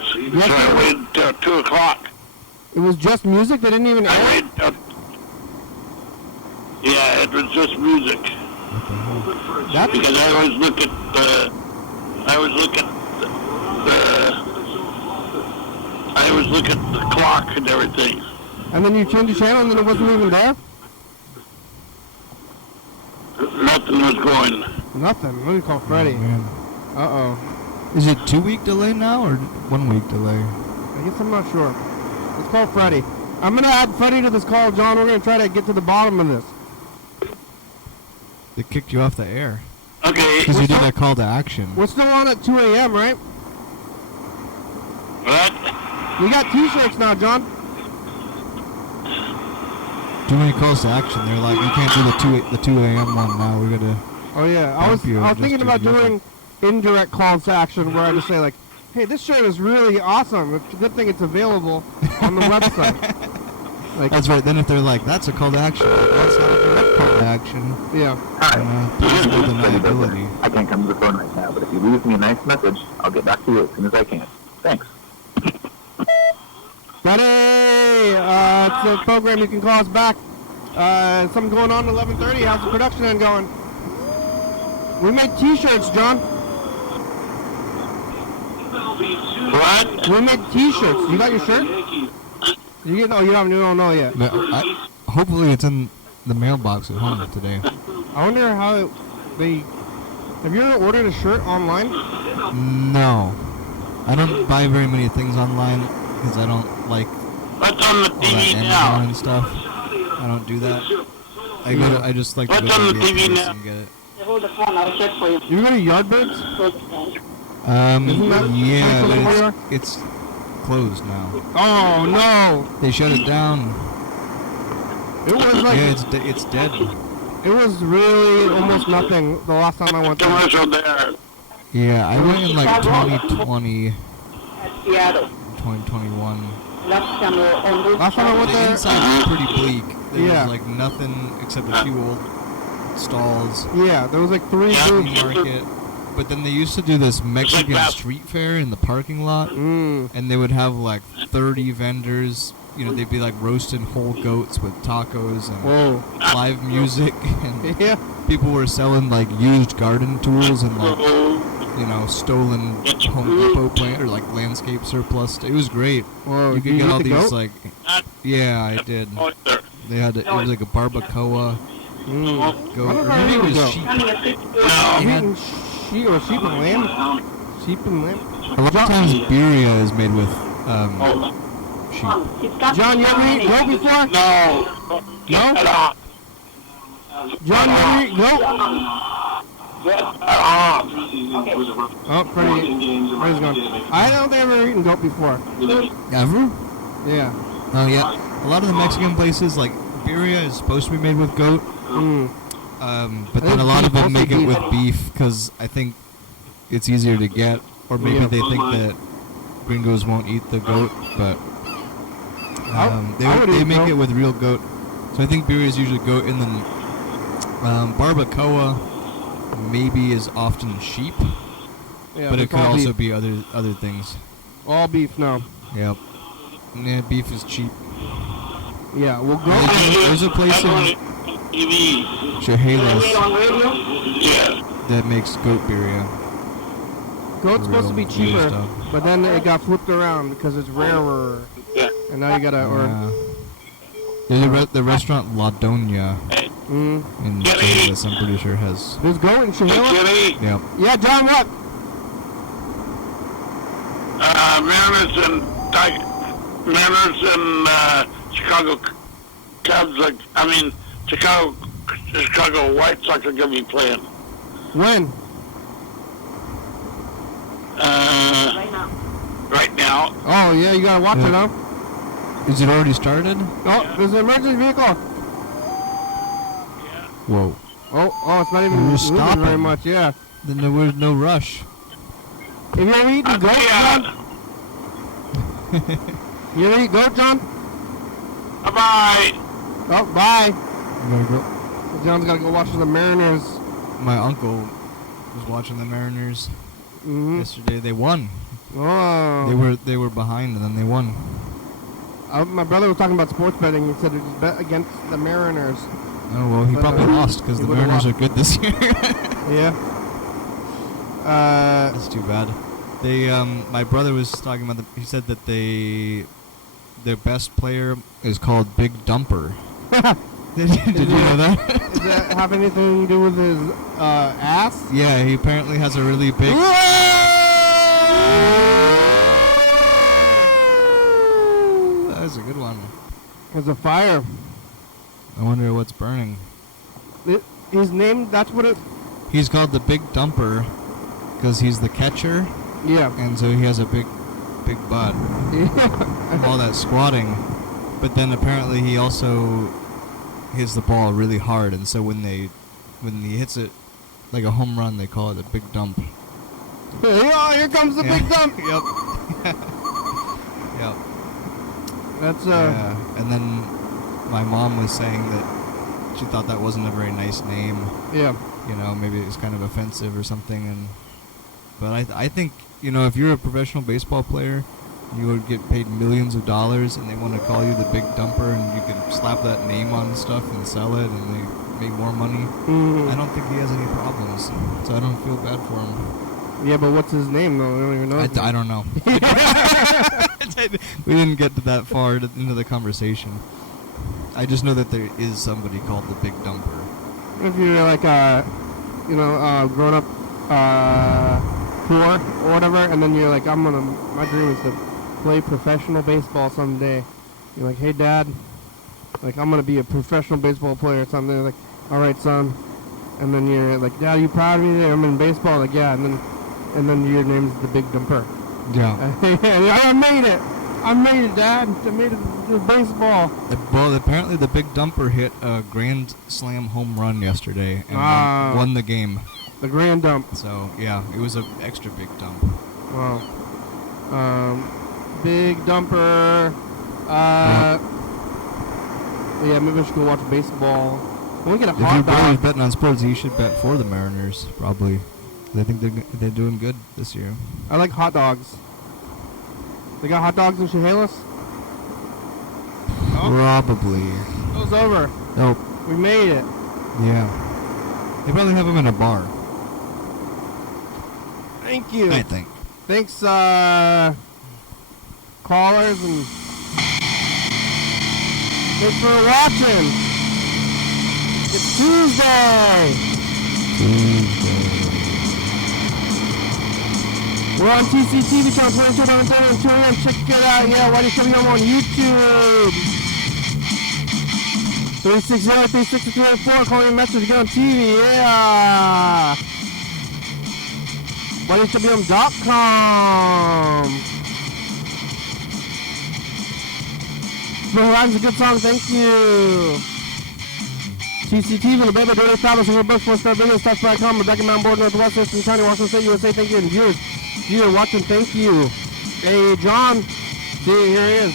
So I waited till 2 o'clock. It was just music. They didn't even I air it? waited till... Yeah, it was just music. That's Because I always look at the clock and everything. and then you turned the channel and then it wasn't even there. Nothing was going. Nothing. Let me call Freddie. Man. Uh-oh. Is it 2-week delay now or 1 week delay? I guess I'm not sure. Let's call Freddie. I'm gonna add Freddie to this call, John. We're gonna try to get to the bottom of this. They kicked you off the air. Okay. Because you did a call to action. We're still on at 2 a.m., right? What? We got T-shirts now, John. Too many calls to action. They're like, you can't do the 2 a.m. one now. We're gonna. Oh yeah, I was thinking about doing indirect calls to action where I just say like, hey, this shirt is really awesome. It's a good thing it's available on the website. Like, That's right. Then if they're like, that's a call to action, that's not a direct call to action. yeah. Possible deniability. I can't come to the phone right now, but if you leave me a nice message, I'll get back to you as soon as I can. Thanks. Buddy, it's a program. You can call us back. Something going on at 11:30. How's the production end going? We made T-shirts, John. What? We made T-shirts. You got your shirt? You get? Oh, you don't know yet. No, hopefully it's in the mailbox at home today. I wonder how they. Have you ever ordered a shirt online? No. I don't buy very many things online because I don't like What's on the all that TV Amazon now? and stuff. I don't do that. I just like to What's go on to the the TV place now? and get it. Hold the phone, I'll check for you. You go to Yardbirds? Isn't that Yeah, close to where you are? but it's closed now. Oh no! They shut it down. It was like Yeah, it's dead. it was really almost nothing the last time I went there. Commercial there. Yeah, I went in like 2020, At Seattle. 2021. Last time I went The there. inside was pretty bleak. There Yeah. was like nothing except a few old stalls. Yeah, there was like 3 booths. Market. But then they used to do this Mexican street fair in the parking lot, Mm. and they would have like 30 vendors. You know, they'd be like roasting whole goats with tacos and Whoa. live music, and Yeah. people were selling like used garden tools and like, you know, stolen Home Depot plant or like landscape surplus. It was great. Whoa. You did could get all the these goat? like, yeah, I did. They had it was like a barbacoa Mm. goat, or I maybe it don't was know. sheep. You had- eating sheep or sheep and lamb? Sheep and lamb. A lot of times birria is made with sheep. John, you ever eat goat before? No. No? John, you ever eat goat? Oh, Freddie's gone. I don't think I've ever eaten goat before. Ever? Yeah. Oh yeah. A lot of the Mexican places, like birria, is supposed to be made with goat, Mm. but I then think a lot of them mostly make it beef. with beef because I think it's easier to get, or maybe Yeah. they think that gringos won't eat the goat, but I would they eat make goat. it with real goat. So I think birria is usually goat, and then barbacoa maybe is often sheep, Yeah, but it it's could all also beef. be other things. All beef now. Yep. Yeah, beef is cheap. Yeah, well, There's a place in Chehalis Yeah. that makes goat birria. goat's supposed to be Real cheaper, stuff. but then it got flipped around because it's rarer. Yeah. And now you gotta, or, There's the restaurant La Doña mm. in Chehalis, I'm pretty sure has. There's goat in Chehalis? Kitty, Yep. Yeah, John, what? Mariners and Chicago Cubs, Chicago White Sox are going to be playing. When? Right now. Oh, yeah, you gotta watch it, huh? Is it already started? Oh, there's an emergency vehicle. Whoa. Oh, it's not even We're moving stopping. very much, yeah. Then there was no rush. Have you ever eaten goat, John? You ever eat goat, John? Bye-bye. Oh, bye. I'm gonna go. John's gotta go watch the Mariners. My uncle was watching the Mariners Mm-hmm. yesterday. They won. Oh. They were behind and then they won. My brother was talking about sports betting. He said he just bet against the Mariners. Oh well, he But, probably lost because he the would've Mariners lost. are good this year. Yeah. That's too bad. They my brother was talking about he said that their best player is called Big Dumper. Did you know that? Does that have anything to do with his ass? Yeah, he apparently has a really big. That was a good one. There's a fire. I wonder what's burning. His name, that's what it... He's called the Big Dumper because he's the catcher, Yeah. and so he has a big butt from all that squatting. But then apparently he also hits the ball really hard, and so when he hits it like a home run, they call it a big dump. Oh, here comes the Yeah. big dump. Yep. Yep. That's, Yeah. And then my mom was saying that she thought that wasn't a very nice name. yeah. You know, maybe it was kind of offensive or something. But I think, you know, if you're a professional baseball player, you would get paid millions of dollars, and they want to call you the Big Dumper, and you can slap that name on stuff and sell it, and they make more money. Mhm. I don't think he has any problems, so I don't feel bad for him. Yeah, but what's his name, though? I don't even know. I don't know. We didn't get to that far into the conversation. I just know that there is somebody called the Big Dumper. If you're like, grown up, poor or whatever, and then you're like, my dream is to play professional baseball someday. You're like, hey, Dad, like, I'm gonna be a professional baseball player or something. They're like, all right, son. And then you're like, Dad, are you proud of me that I'm in baseball? Like, yeah. And then your name's the Big Dumper. Yeah. I made it. I made it, Dad. I made it to baseball. Well, apparently the Big Dumper hit a grand slam home run yesterday and won the game. The grand dump. So, yeah, it was an extra big dump. Wow. Big Dumper. Yeah, maybe I should go watch baseball. When we get a If your hot brother's dog. betting on sports, you should bet for the Mariners, probably. I think they're doing good this year. I like hot dogs. They got hot dogs in Chehalis? Probably. Show's over. Nope. We made it. Yeah. They probably have them in a bar. Thank you. I think. Thanks, callers, and thanks for watching. It's Tuesday. We're on TCTV channel 22.30 and tune in. Check it out. Yeah, YDHWM on YouTube. 360-360-304. Call me a message. Get on TV. Yeah. YDHWM.com. Small Horizon's a good song. Thank you. TCTV, the baby, Dirty Fabulous, and your books, 4-star video, Stats.com, Rebecca Mountain Board, Northwest, Thurston County, Washington State, USA. Thank you, and viewers. You're watching, thank you. Hey, John. See, here he is.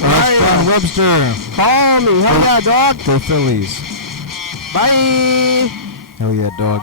John Webster. Call me. Hell yeah, dog. Go Phillies. Bye. Hell yeah, dog.